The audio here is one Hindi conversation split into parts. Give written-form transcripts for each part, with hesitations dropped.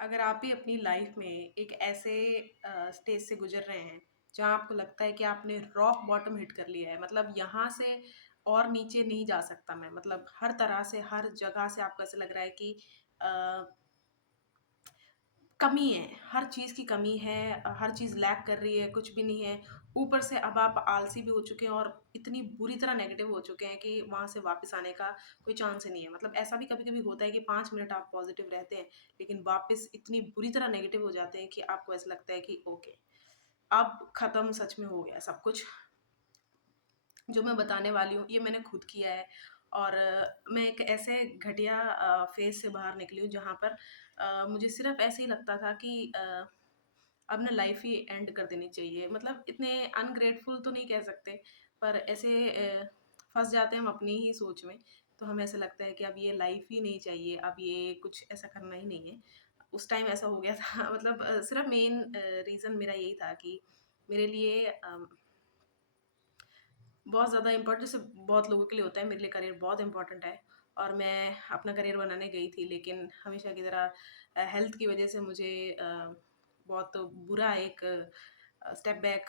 अगर आप भी अपनी लाइफ में एक ऐसे स्टेज से गुजर रहे हैं जहाँ आपको लगता है कि आपने रॉक बॉटम हिट कर लिया है, मतलब यहाँ से और नीचे नहीं जा सकता मैं, मतलब हर तरह से हर जगह से आपको ऐसा लग रहा है कि अ, कमी है, हर चीज़ की कमी है, हर चीज़ लैक कर रही है, कुछ भी नहीं है। ऊपर से अब आप आलसी भी हो चुके हैं और इतनी बुरी तरह नेगेटिव हो चुके हैं कि वहाँ से वापस आने का कोई चांस ही नहीं है। मतलब ऐसा भी कभी-कभी होता है कि 5 मिनट आप पॉज़िटिव रहते हैं, लेकिन वापस इतनी बुरी तरह नेगेटिव हो जाते हैं कि आपको ऐसा लगता है कि ओके, अब खत्म सच में हो गया सब कुछ। जो मैं बताने वाली हूँ, ये मैंने खुद किया है और मैं एक ऐसे घटिया फ़ेज़ से बाहर निकली हूँ जहाँ पर मुझे सिर्फ़ ऐसे ही लगता था कि अब ना लाइफ़ ही एंड कर देनी चाहिए। मतलब इतने अनग्रेटफुल तो नहीं कह सकते, पर ऐसे फँस जाते हैं हम अपनी ही सोच में, तो हमें ऐसा लगता है कि अब ये लाइफ़ ही नहीं चाहिए, अब ये कुछ ऐसा करना ही नहीं है। उस टाइम ऐसा हो गया था मतलब सिर्फ़ मेन रीज़न मेरा यही था कि मेरे लिए बहुत ज़्यादा इम्पोर्टेंट, जैसे बहुत लोगों के लिए होता है, मेरे लिए करियर बहुत इम्पोर्टेंट है और मैं अपना करियर बनाने गई थी, लेकिन हमेशा की तरह हेल्थ की वजह से मुझे बहुत बुरा एक स्टेप बैक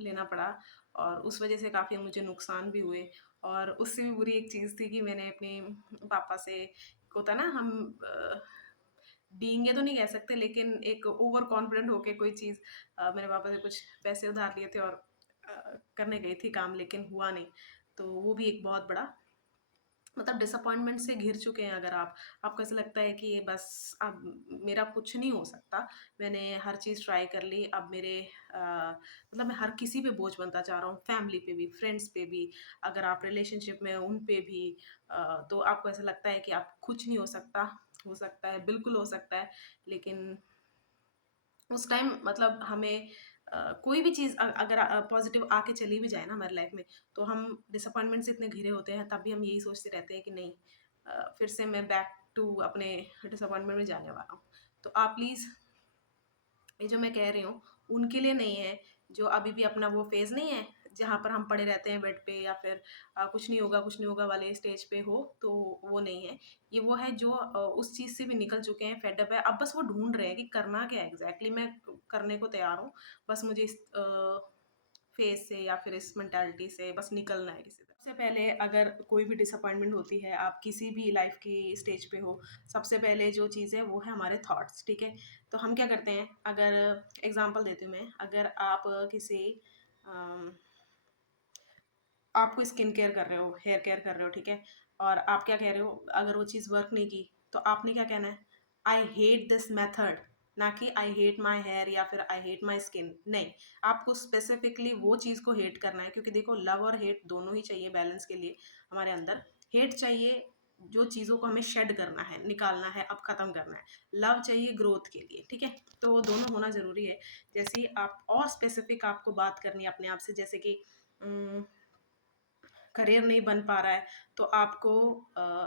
लेना पड़ा और उस वजह से काफ़ी मुझे नुकसान भी हुए। और उससे भी बुरी एक चीज़ थी कि मैंने अपने पापा से, होता है ना, हम डींगे तो नहीं कह सकते, लेकिन एक ओवर कॉन्फिडेंट होके कोई चीज़, मेरे पापा से कुछ पैसे उधार लिए थे और करने गई थी काम, लेकिन हुआ नहीं। तो वो भी एक बहुत बड़ा, मतलब डिसअपॉइंटमेंट से घिर चुके हैं अगर आप, आपको ऐसा लगता है कि ये बस अब मेरा कुछ नहीं हो सकता, मैंने हर चीज़ ट्राई कर ली, अब मेरे मतलब मैं हर किसी पे बोझ बनता जा रहा हूँ, फैमिली पे भी, फ्रेंड्स पे भी, अगर आप रिलेशनशिप में हो उन पे भी, तो आपको ऐसा लगता है कि आप कुछ नहीं हो सकता है, बिल्कुल हो सकता है, लेकिन उस टाइम मतलब हमें कोई भी चीज़ अगर पॉज़िटिव आके चली भी जाए ना हमारी लाइफ़ में, तो हम डिसअपॉइंटमेंट से इतने घिरे होते हैं, तब भी हम यही सोचते रहते हैं कि नहीं, फिर से मैं बैक टू अपने डिसअपॉइंटमेंट में जाने वाला हूँ। तो आप प्लीज़, ये जो मैं कह रही हूँ, उनके लिए नहीं है, जो अभी भी अपना वो फ़ेज़ नहीं है, जहाँ पर हम पड़े रहते हैं बेड पे या फिर कुछ नहीं होगा वाले स्टेज पे हो, तो वो नहीं है। ये वो है जो उस चीज़ से भी निकल चुके हैं, फेड अप है, अब बस वो ढूँढ रहे हैं कि करना क्या है एग्ज़ैक्टली, मैं करने को तैयार हूँ, बस मुझे इस फ़ेज़ से या फिर इस मेंटालिटी से बस निकलना है किसी तरह। सबसे पहले अगर कोई भी डिसअपॉइंटमेंट होती है, आप किसी भी लाइफ़ की स्टेज पे हो, सबसे पहले जो चीज़ है वो है हमारे थॉट्स, ठीक है? तो हम क्या करते हैं, अगर एग्ज़ाम्पल देती हूँ मैं, अगर आप किसी अम, आप कोई स्किन केयर कर रहे हो, हेयर केयर कर रहे हो, ठीक है? और आप क्या कह रहे हो, अगर वो चीज़ वर्क नहीं की, तो आपने क्या कहना है? आई हेट दिस मेथड, ना कि आई हेट माय हेयर या फिर आई हेट माय स्किन, नहीं। आपको स्पेसिफिकली वो चीज़ को हेट करना है, क्योंकि देखो लव और हेट दोनों ही चाहिए बैलेंस के लिए हमारे अंदर। हेट चाहिए जो चीज़ों को हमें शेड करना है, निकालना है, अब खत्म करना है। लव चाहिए ग्रोथ के लिए, ठीक है? तो वो दोनों होना ज़रूरी है। जैसे ही आप और स्पेसिफिक आपको बात करनी है अपने आप से, जैसे कि उम करियर नहीं बन पा रहा है, तो आपको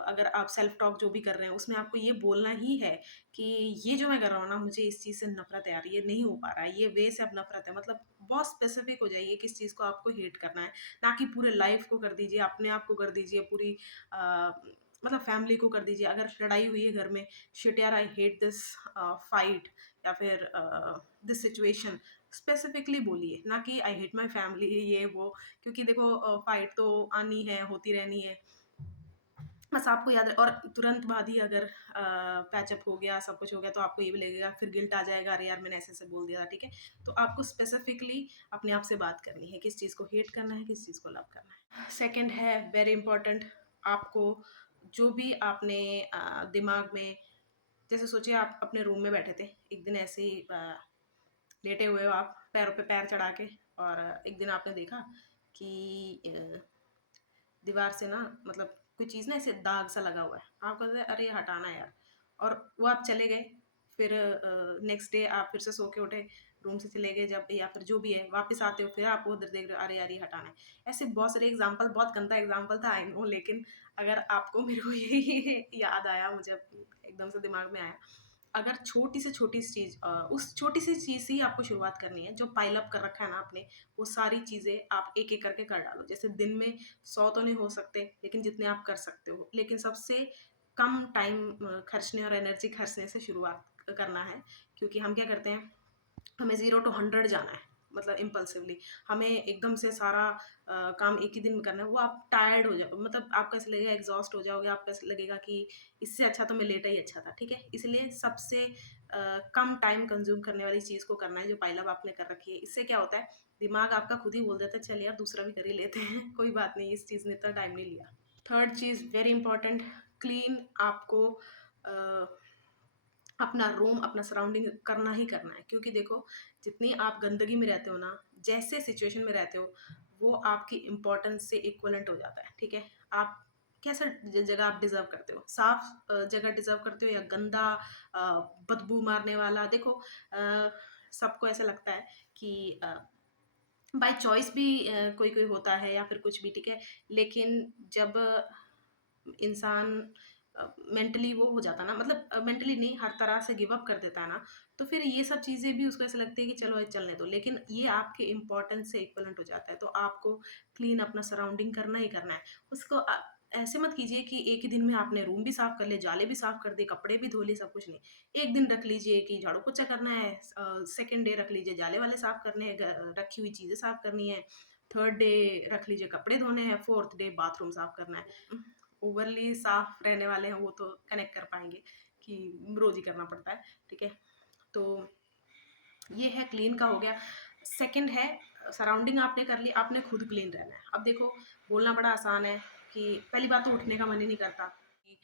अगर आप सेल्फ टॉक जो भी कर रहे हैं, उसमें आपको ये बोलना ही है कि ये जो मैं कर रहा हूँ ना, मुझे इस चीज़ से नफ़रत है यार, ये नहीं हो पा रहा है, ये वे से अब नफ़रत है। मतलब बहुत स्पेसिफ़िक हो जाइए किस चीज़ को आपको हेट करना है, ना कि पूरे लाइफ़ को कर दीजिए, अपने आप को कर दीजिए, पूरी अ, मतलब फैमिली को कर दीजिए। अगर लड़ाई हुई है घर में, शिट यार आई हेट दिस फाइट या फिर दिस सिचुएशन, स्पेसिफिकली बोलिए, ना कि आई हेट माय फैमिली ये वो, क्योंकि देखो फाइट तो आनी है, होती रहनी है। बस आपको याद रहे, और तुरंत बाद ही अगर पैचअप हो गया, सब कुछ हो गया, तो आपको ये भी लगेगा, फिर गिल्ट आ जाएगा, अरे यार मैंने ऐसे-ऐसे बोल दिया था, ठीक है? तो आपको स्पेसिफिकली अपने आप से बात करनी है, किस चीज़ को हेट करना है, किस चीज़ को लव करना है। सेकंड है वेरी इंपॉर्टेंट, आपको जो भी आपने दिमाग में, जैसे सोचिए आप अपने रूम में बैठे थे, एक दिन ऐसे ही लेटे हुए हो आप, पैरों पे पैर चढ़ा के, और एक दिन आपने देखा कि दीवार से ना, मतलब कोई चीज़ ना ऐसे दाग सा लगा हुआ है। आप कहते हैं अरे ये हटाना है यार, और वो आप चले गए। फिर नेक्स्ट डे आप फिर से सो के उठे, रूम से चले गए जब, या फिर जो भी है, वापस आते हो फिर आप उधर देख रहे हो, अरे यार ये हटाना है। ऐसे बहुत सारे एग्ज़ाम्पल, बहुत गंदा एग्ज़ाम्पल था आई नो, लेकिन अगर आपको मेरे को यही याद आया, मुझे एकदम से दिमाग में आया। अगर छोटी से छोटी चीज़, उस छोटी सी चीज़ से ही आपको शुरुआत करनी है, जो पाइल अप कर रखा है ना आपने, वो सारी चीज़ें आप एक-एक करके कर डालो। जैसे दिन में 100 तो नहीं हो सकते, लेकिन जितने आप कर सकते हो। लेकिन सबसे कम टाइम खर्चने और एनर्जी खर्चने से शुरुआत करना है, क्योंकि हम क्या करते हैं, हमें 0 टू 100 जाना है, मतलब इम्पल्सिवली हमें एकदम से सारा काम एक ही दिन में करना है, वो आप टायर्ड हो जाओ, मतलब आपको ऐसा लगेगा एग्जॉस्ट हो जाओगे, आपको ऐसा लगेगा कि इससे अच्छा तो मैं लेटा ही अच्छा था, ठीक है। इसलिए सबसे कम टाइम कंज्यूम करने वाली चीज़ को करना है जो पाइल आपने कर रखी है। इससे क्या होता है, दिमाग आपका खुद ही बोल देता है चल यार दूसरा भी कर ही लेते हैं कोई बात नहीं, इस चीज़ ने इतना टाइम नहीं लिया। थर्ड चीज़ वेरी इंपॉर्टेंट, क्लीन आपको अपना रूम, अपना सराउंडिंग करना ही करना है, क्योंकि देखो जितनी आप गंदगी में रहते हो ना, जैसे सिचुएशन में रहते हो, वो आपकी इम्पोर्टेंस से इक्वलेंट हो जाता है, ठीक है। आप कैसा जगह आप डिजर्व करते हो, साफ जगह डिजर्व करते हो या गंदा बदबू मारने वाला। देखो सबको ऐसा लगता है कि बाय चॉइस भी कोई कोई होता है या फिर कुछ भी, ठीक है, लेकिन जब इंसान मेंटली वो हो जाता है ना, मतलब मेंटली नहीं, हर तरह से गिव अप कर देता है ना, तो फिर ये सब चीज़ें भी उसको ऐसा लगती है कि चलो ये चलने दो, लेकिन ये आपके इम्पोर्टेंस से इक्वलेंट हो जाता है। तो आपको क्लीन अपना सराउंडिंग करना ही करना है। उसको ऐसे मत कीजिए कि एक ही दिन में आपने रूम भी साफ कर लिया, जाले भी साफ कर दिए, कपड़े भी धो लिए, सब कुछ नहीं। एक दिन रख लीजिए कि झाड़ू पोछा करना है, सेकेंड डे रख लीजिए जाले वाले साफ करने हैं, रखी हुई चीज़ें साफ करनी है, थर्ड डे रख लीजिए कपड़े धोने हैं, फोर्थ डे बाथरूम साफ करना है। ओवरली साफ रहने वाले हैं वो तो कनेक्ट कर पाएंगे कि रोज ही करना पड़ता है, ठीक है। तो ये है क्लीन का हो गया। सेकंड है सराउंडिंग आपने कर ली, आपने खुद क्लीन रहना है। अब देखो बोलना बड़ा आसान है कि पहली बात तो उठने का मन ही नहीं करता कि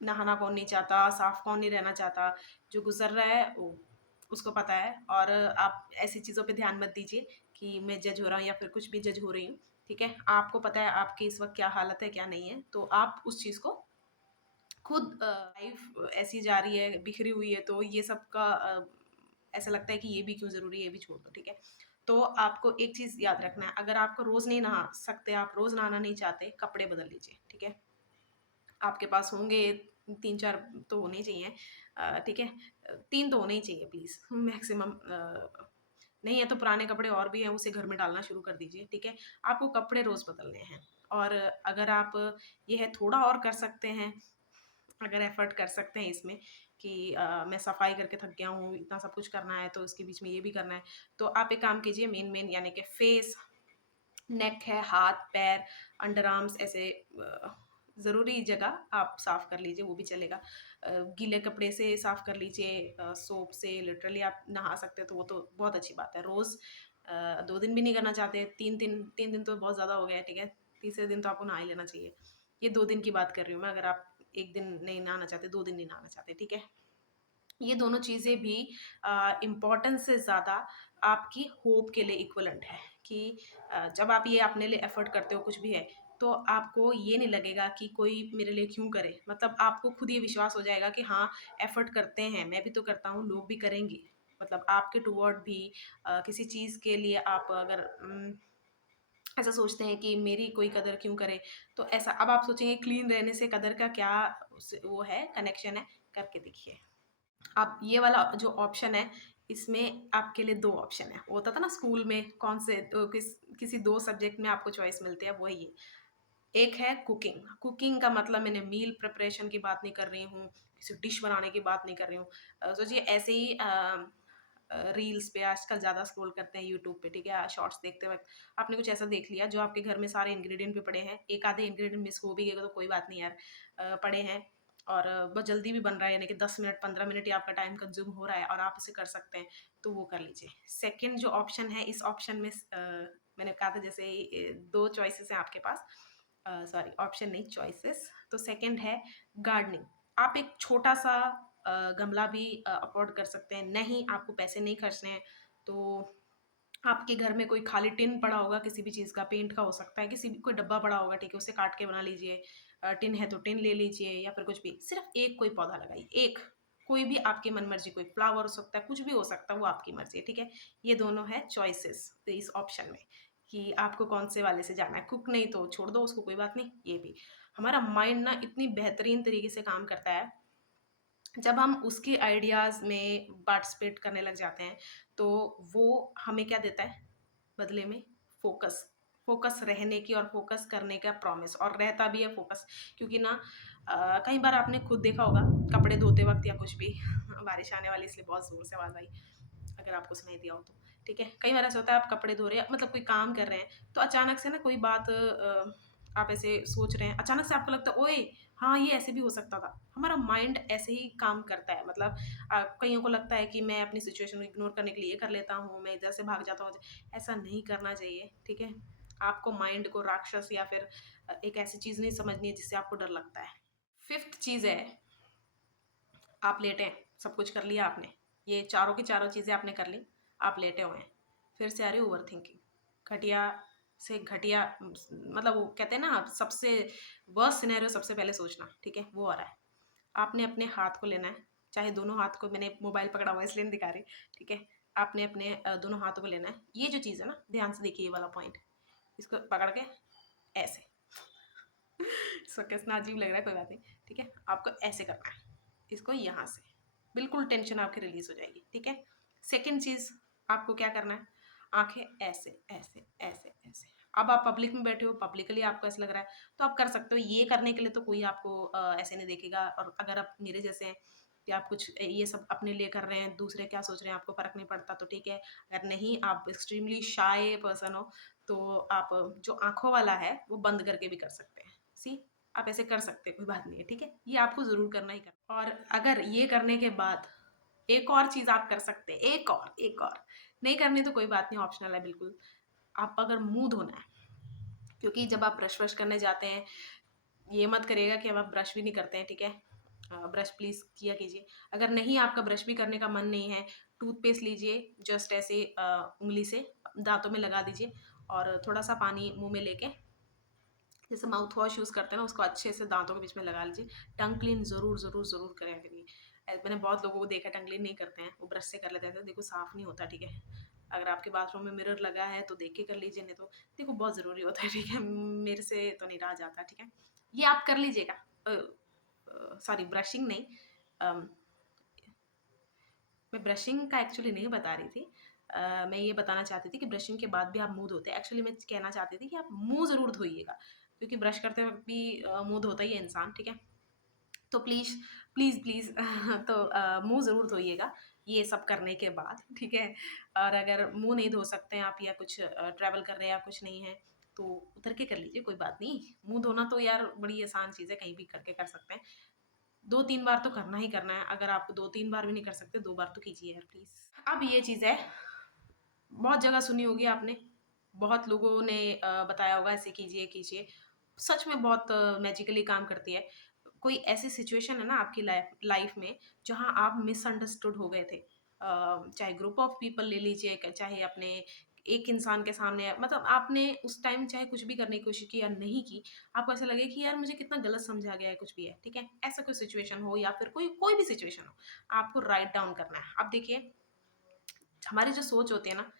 नहाना कौन नहीं चाहता, साफ कौन नहीं रहना चाहता, जो गुजर रहा है वो उसको पता है। और आप ऐसी चीज़ों पे ध्यान मत दीजिए कि मैं जज हो रहा हूँ या फिर कुछ भी जज हो रही हूँ, ठीक है। आपको पता है आपकी इस वक्त क्या हालत है क्या नहीं है, तो आप उस चीज़ को खुद लाइफ ऐसी जा रही है बिखरी हुई है, तो ये सब का ऐसा लगता है कि ये भी क्यों ज़रूरी है, ये भी छोड़ दो, ठीक है। तो आपको एक चीज़ याद रखना है, अगर आपको रोज़ नहीं नहा सकते, आप रोज़ नहाना नहीं चाहते, कपड़े बदल लीजिए, ठीक है। आपके पास होंगे 3-4 तो होने ही चाहिए, ठीक है। 3 तो होने ही चाहिए प्लीज़ मैक्सिमम। नहीं है तो पुराने कपड़े और भी हैं, उसे घर में डालना शुरू कर दीजिए, ठीक है। आपको कपड़े रोज़ बदलने हैं। और अगर आप ये है थोड़ा और कर सकते हैं, अगर एफर्ट कर सकते हैं इसमें कि मैं सफाई करके थक गया हूँ, इतना सब कुछ करना है तो इसके बीच में ये भी करना है, तो आप एक काम कीजिए, मेन यानी कि फेस, नेक है, हाथ पैर, अंडर आर्म्स, ऐसे ज़रूरी जगह आप साफ़ कर लीजिए, वो भी चलेगा। गीले कपड़े से साफ़ कर लीजिए, सोप से लिटरली आप नहा सकते हैं तो वो तो बहुत अच्छी बात है। रोज़ 2 दिन भी नहीं करना चाहते, 3 दिन तो बहुत ज़्यादा हो गया है, ठीक है। तीसरे दिन तो आपको नहा ही लेना चाहिए। ये 2 दिन की बात कर रही हूँ मैं, अगर आप 1 दिन नहीं नहाना चाहते, 2 दिन नहीं नहाना चाहते, ठीक है। ये दोनों चीज़ें भी इम्पोर्टेंस से ज़्यादा आपकी होप के लिए इक्विवेलेंट है कि जब आप ये अपने लिए एफर्ट करते हो कुछ भी है, तो आपको ये नहीं लगेगा कि कोई मेरे लिए क्यों करे, मतलब आपको खुद ये विश्वास हो जाएगा कि हाँ एफर्ट करते हैं, मैं भी तो करता हूँ, लोग भी करेंगे। मतलब आपके टुवर्ड भी किसी चीज़ के लिए आप अगर ऐसा सोचते हैं कि मेरी कोई कदर क्यों करे, तो ऐसा अब आप सोचेंगे क्लीन रहने से कदर का क्या वो है, कनेक्शन है, करके देखिए। आप ये वाला जो ऑप्शन है, इसमें आपके लिए 2 ऑप्शन है। वो होता था ना स्कूल में कौन से किसी 2 सब्जेक्ट में आपको चॉइस मिलती है, वही है। एक है कुकिंग, कुकिंग का मतलब मैंने मील प्रिपरेशन की बात नहीं कर रही हूँ, किसी डिश बनाने की बात नहीं कर रही हूँ। सोचिए ऐसे ही रील्स पे आजकल ज़्यादा स्क्रॉल करते हैं यूट्यूब पे, ठीक है, शॉर्ट्स देखते वक़्त आपने कुछ ऐसा देख लिया जो आपके घर में सारे इंग्रीडिएंट भी पड़े हैं, एक आधे इंग्रीडिएंट मिस हो भी गए तो कोई बात नहीं यार, पड़े हैं और बहुत जल्दी भी बन रहा है, यानी कि 10 मिनट 15 मिनट ही आपका टाइम कंज्यूम हो रहा है और आप उसे कर सकते हैं, तो वो कर लीजिए। सेकंड जो ऑप्शन है, इस ऑप्शन में मैंने कहा था जैसे 2 चॉइसेस हैं आपके पास, सॉरी ऑप्शन नहीं चॉइसेस। तो सेकंड है गार्डनिंग। आप एक छोटा-सा गमला भी अफ़ोर्ड कर सकते हैं। नहीं आपको पैसे नहीं खर्चने हैं, तो आपके घर में कोई खाली टिन पड़ा होगा किसी भी चीज़ का, पेंट का हो सकता है, किसी भी कोई डब्बा पड़ा होगा, ठीक है, उसे काट के बना लीजिए। टिन है तो टिन ले लीजिए या फिर कुछ भी। सिर्फ़ एक कोई पौधा लगाइए, एक, कोई भी आपकी मन-मर्ज़ी, कोई फ्लावर हो सकता है, कुछ भी हो सकता है, वो आपकी मर्ज़ी है, ठीक है? ये दोनों है चॉइसेस इस ऑप्शन में कि आपको कौन से वाले से जाना है। कुक नहीं तो छोड़ दो उसको, कोई बात नहीं, ये भी। हमारा माइंड ना इतनी बेहतरीन तरीके से काम करता है, जब हम उसके आइडियाज़ में पार्टिसिपेट करने लग जाते हैं, तो वो हमें क्या देता है बदले में? फ़ोकस। फ़ोकस रहने की और फ़ोकस करने का प्रॉमिस, और रहता भी है फ़ोकस, क्योंकि ना कई बार आपने खुद देखा होगा कपड़े धोते वक़्त या कुछ भी बारिश आने वाली इसलिए बहुत ज़ोर से आवाज़ आई, अगर आपको सुनाई दिया हो तो, ठीक है? कई बार ऐसा होता है आप कपड़े धो रहे हैं मतलब कोई काम कर रहे हैं, तो अचानक से ना कोई बात आप ऐसे सोच रहे हैं, अचानक से आपको लगता है ओए! हाँ, ये ऐसे भी हो सकता था। हमारा माइंड ऐसे ही काम करता है मतलब कइयों को लगता है कि मैं अपनी सिचुएशन को इग्नोर करने के लिए ये कर लेता हूँ, मैं इधर से भाग जाता हूँ। ऐसा नहीं करना चाहिए, ठीक है? आपको माइंड को राक्षस या फिर एक ऐसी चीज़ नहीं समझनी है जिससे आपको डर लगता है। 5th चीज़ है, आप लेटे हैं, सब कुछ कर लिया आपने, ये चारों की चारों चीज़ें आपने कर ली, आप लेटे हुए हैं, फिर से आ रही है ओवरथिंकिंग। घटिया से घटिया मतलब वो कहते हैं ना सबसे वर्स्ट सिनेरियो सबसे पहले सोचना, ठीक है? वो आ रहा है। आपने अपने हाथ को लेना है, चाहे दोनों हाथ को मैंने मोबाइल पकड़ा हुआ है इसलिए नहीं दिखा रही, ठीक है? आपने अपने दोनों हाथों को लेना है। ये जो चीज़ है ना, ध्यान से देखिए ये वाला पॉइंट, इसको पकड़ के ऐसे इसको कितना अजीब लग रहा है कोई बात नहीं, ठीक है? आपको ऐसे करना है, इसको यहाँ से, बिल्कुल टेंशन आपकी रिलीज़ हो जाएगी, ठीक है? सेकंड चीज़ आपको क्या करना है, आँखें ऐसे, ऐसे, ऐसे, ऐसे। अब आप पब्लिक में बैठे हो, पब्लिकली आपको ऐसा लग रहा है, तो आप कर सकते हो। ये करने के लिए तो कोई आपको ऐसे नहीं देखेगा और अगर आप मेरे जैसे हैं कि आप कुछ ये सब अपने लिए कर रहे हैं, दूसरे क्या सोच रहे हैं आपको फ़र्क नहीं पड़ता तो ठीक है। अगर नहीं आप एक्सट्रीमली शाय पर्सन हो, तो आप जो आँखों वाला है, वो बंद करके भी कर सकते हैं। सी आप ऐसे कर सकते हैं, कोई बात नहीं है, ठीक है? ये आपको ज़रूर करना ही करना और अगर ये करने के बाद एक और चीज़ आप कर सकते हैं, एक और, नहीं करनी तो कोई बात नहीं, ऑप्शनल है बिल्कुल। आप अगर मुँह धोना है, क्योंकि जब आप ब्रश-व्रश करने जाते हैं, ये मत करिएगा कि अब आप ब्रश भी नहीं करते हैं, ठीक है? ब्रश प्लीज़ किया कीजिए। अगर नहीं आपका ब्रश भी करने का मन नहीं है, टूथपेस्ट लीजिए, जस्ट ऐसे उँगली से दाँतों में लगा दीजिए और थोड़ा-सा पानी मुँह में लेके जैसे माउथ वॉश यूज़ करते हैं ना, उसको अच्छे से दाँतों के बीच में लगा लीजिए। टंग क्लीन ज़रूर, ज़रूर, ज़रूर करा करिए। मैंने बहुत लोगों को देखा टंग क्लीन नहीं करते हैं, वो ब्रश से कर लेते हैं, तो देखो साफ़ नहीं होता, ठीक है? अगर आपके बाथरूम में मिरर लगा है, तो देख के कर लीजिए, नहीं तो देखो बहुत ज़रूरी होता है, ठीक है? मेरे से तो नहीं रहा जाता, ठीक है? ये आप कर लीजिएगा। सॉरी ब्रशिंग नहीं अम, मैं ब्रशिंग का एक्चुअली नहीं बता रही थी। मैं ये बताना चाहती थी कि ब्रशिंग के बाद भी आप मुँह धोते हैं। एक्चुअली मैं कहना चाहती थी कि आप मुँह ज़रूर धोइएगा, क्योंकि ब्रश करते वक़्त भी मुँह धोता ही है इंसान, ठीक है? तो प्लीज़ तो मुँह ज़रूर धोइएगा, ये सब करने के बाद, ठीक है? और अगर मुँह नहीं धो सकते हैं आप या कुछ ट्रैवल कर रहे हैं या कुछ नहीं है, तो उतर के कर लीजिए, कोई बात नहीं। मुँह धोना तो यार बड़ी आसान चीज़ है, कहीं भी करके कर सकते हैं। 2-3 बार तो करना ही करना है, अगर आप 2-3 बार भी नहीं कर सकते, 2 बार तो कीजिए यार प्लीज़। अब ये चीज़ है, बहुत जगह सुनी होगी आपने, बहुत लोगों ने बताया होगा ऐसे कीजिए, कीजिए। सच में बहुत मैजिकली काम करती है। कोई ऐसी सिचुएशन है ना आपकी लाइफ़ में जहाँ आप मिसअंडरस्टूड हो गए थे। चाहे ग्रुप ऑफ पीपल ले लीजिए, चाहे अपने एक इंसान के सामने मतलब आपने उस टाइम चाहे कुछ भी करने की कोशिश की या नहीं की, आपको ऐसा लगे कि यार मुझे कितना गलत समझा गया है, कुछ भी है, ठीक है? ऐसा कोई सिचुएशन हो या फिर कोई कोई भी सिचुएशन हो, आपको राइट डाउन करना है। अब देखिए हमारी जो सोच होती है ना,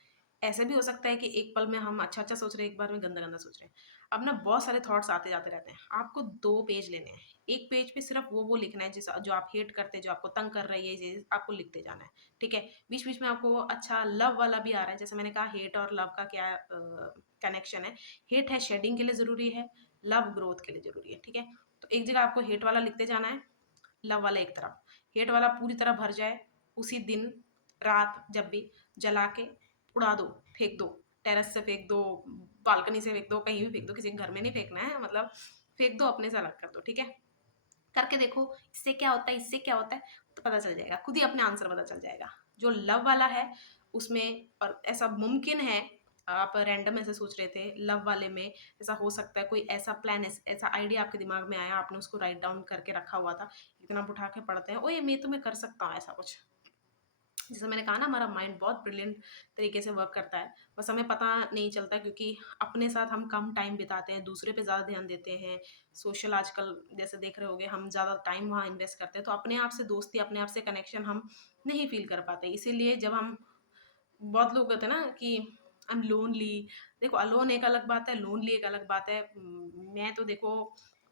ऐसा भी हो सकता है कि एक पल में हम अच्छा-अच्छा सोच रहे हैं, एक बार में गंदा-गंदा सोच रहे हैं। अब ना बहुत सारे थॉट्स आते-जाते रहते हैं। आपको 2 पेज लेने हैं। एक पेज पे सिर्फ़ वो लिखना है जो आप हेट करते हैं, जो आपको तंग कर रही है ये चीज़, आपको लिखते जाना है, ठीक है? बीच-बीच में आपको अच्छा लव वाला भी आ रहा है, जैसे मैंने कहा हेट और लव का क्या कनेक्शन है। हेट है शेडिंग के लिए ज़रूरी है, लव ग्रोथ के लिए ज़रूरी है, ठीक है? तो एक जगह आपको हेट वाला लिखते जाना है, लव वाला एक तरफ। हेट वाला पूरी तरह भर जाए, उसी दिन, रात जब भी जला के उड़ा दो, फेंक दो, टेरेस से फेंक दो, बालकनी से फेंक दो, कहीं भी फेंक दो, किसी के घर में नहीं फेंकना है मतलब फेंक दो, अपने से अलग कर दो, ठीक है? करके देखो, इससे क्या होता है, इससे क्या होता है, तो पता चल जाएगा, खुद ही अपने आंसर पता चल जाएगा। जो लव वाला है, उसमें और ऐसा मुमकिन है, आप रैंडम ऐसे सोच रहे थे, लव वाले में ऐसा हो सकता है कोई ऐसा प्लान ऐसा आइडिया आपके दिमाग में आया, आपने उसको राइट डाउन करके रखा हुआ था, लेकिन आप उठा के पढ़ते हैं, ओए! मैं तो मैं कर सकता हूँ ऐसा कुछ। जैसे मैंने कहा ना हमारा माइंड बहुत ब्रिलियंट तरीके से वर्क करता है, बस हमें पता नहीं चलता क्योंकि अपने साथ हम कम टाइम बिताते हैं, दूसरे पे ज़्यादा ध्यान देते हैं। सोशल आजकल जैसे देख रहे होंगे हम ज़्यादा टाइम वहाँ इन्वेस्ट करते हैं, तो अपने आप से दोस्ती, अपने आप से कनेक्शन हम नहीं फ़ील कर पाते। इसीलिए जब हम बहुत लोग कहते हैं ना कि आई एम लोनली, देखो अलोन एक अलग बात है, लोनली एक अलग बात है। मैं तो देखो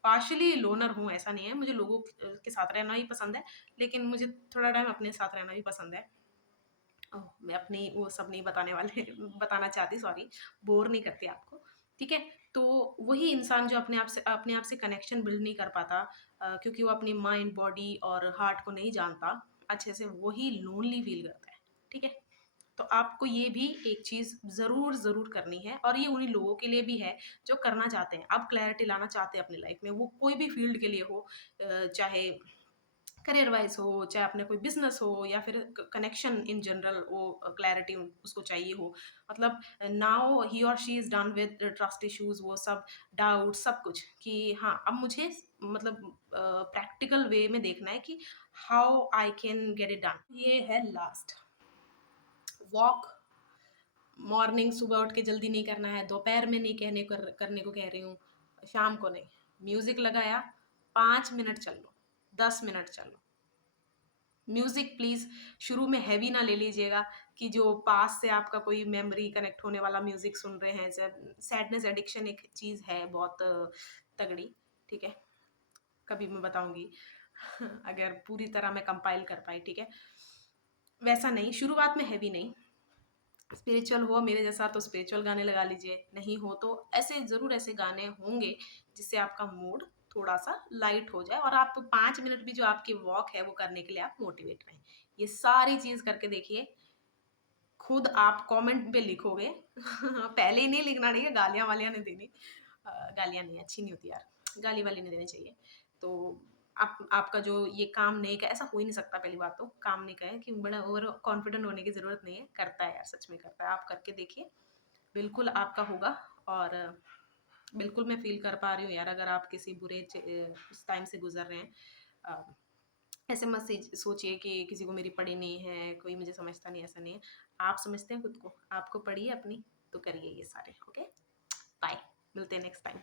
पार्शियली लोनर हूँ, ऐसा नहीं है, मुझे लोगों के साथ रहना ही पसंद है, लेकिन मुझे थोड़ा टाइम अपने साथ रहना भी पसंद है। ओह! मैं अपनी वो सब नहीं बताने वाले बताना चाहती, सॉरी, बोर नहीं करती आपको, ठीक है? तो वही इंसान जो अपने आप से कनेक्शन बिल्ड नहीं कर पाता, क्योंकि वो अपनी माइंड, बॉडी और हार्ट को नहीं जानता अच्छे से, वही लोनली फील करता है, ठीक है? तो आपको ये भी एक चीज़ ज़रूर करनी है, और ये उन्हीं लोगों के लिए भी है जो करना चाहते हैं, अब क्लैरिटी लाना चाहते हैं अपनी लाइफ में, वो कोई भी फील्ड के लिए हो, चाहे करियर वाइज हो, चाहे अपने कोई बिजनेस हो, या फिर कनेक्शन इन जनरल, वो क्लैरिटी उसको चाहिए हो। मतलब नाउ ही और she is done with trust issues, वो सब डाउट, सब कुछ, कि हाँ अब मुझे मतलब प्रैक्टिकल वे में देखना है कि how I can get it done. ये है लास्ट वॉक। मॉर्निंग सुबह उठ के जल्दी नहीं करना है, दोपहर में नहीं करने को कह रही हूँ, शाम को नहीं। म्यूजिक लगाया, 5 मिनट चल लो, 10 मिनट चल लो। म्यूजिक प्लीज शुरू में हैवी ना ले लीजिएगा, कि जो पास से आपका कोई मेमोरी कनेक्ट होने वाला म्यूजिक सुन रहे हैं। जब सैडनेस एडिक्शन एक चीज है बहुत तगड़ी, ठीक है, कभी मैं बताऊंगी अगर पूरी तरह मैं कंपाइल कर पाई, ठीक है। वैसा नहीं, शुरुआत में हैवी नहीं। स्पिरिचुअल हो मेरे जैसा तो स्पिरिचुअल गाने लगा लीजिए, नहीं हो तो ऐसे ज़रूर ऐसे गाने होंगे जिससे आपका मूड थोड़ा सा लाइट हो जाए, और आप 5 मिनट भी जो आपकी वॉक है वो करने के लिए आप मोटिवेट रहें। ये सारी चीज़ करके देखिए, खुद आप कमेंट पे लिखोगे पहले ही नहीं लिखना, नहीं है गालियाँ वालियाँ नहीं देनी। गालियाँ नहीं, अच्छी नहीं होती यार, गाली वाली नहीं देनी चाहिए। तो आप आपका जो ये काम नहीं का, ऐसा हो ही नहीं सकता, पहली बात तो काम नहीं का है कि बड़ा ओवर कॉन्फिडेंट होने की ज़रूरत नहीं है, करता है यार, सच में करता है। आप करके देखिए, बिल्कुल आपका होगा। और बिल्कुल मैं फ़ील कर पा रही हूँ यार, अगर आप किसी बुरे उस टाइम से गुज़र रहे हैं। अ, ऐसे मत सोचिए कि किसी को मेरी पड़ी नहीं है, कोई मुझे समझता नहीं, ऐसा नहीं है। आप समझते हैं खुद को, आपको पड़ी है अपनी, तो करिए ये सारे, ओके? बाय, मिलते हैं नेक्स्ट टाइम।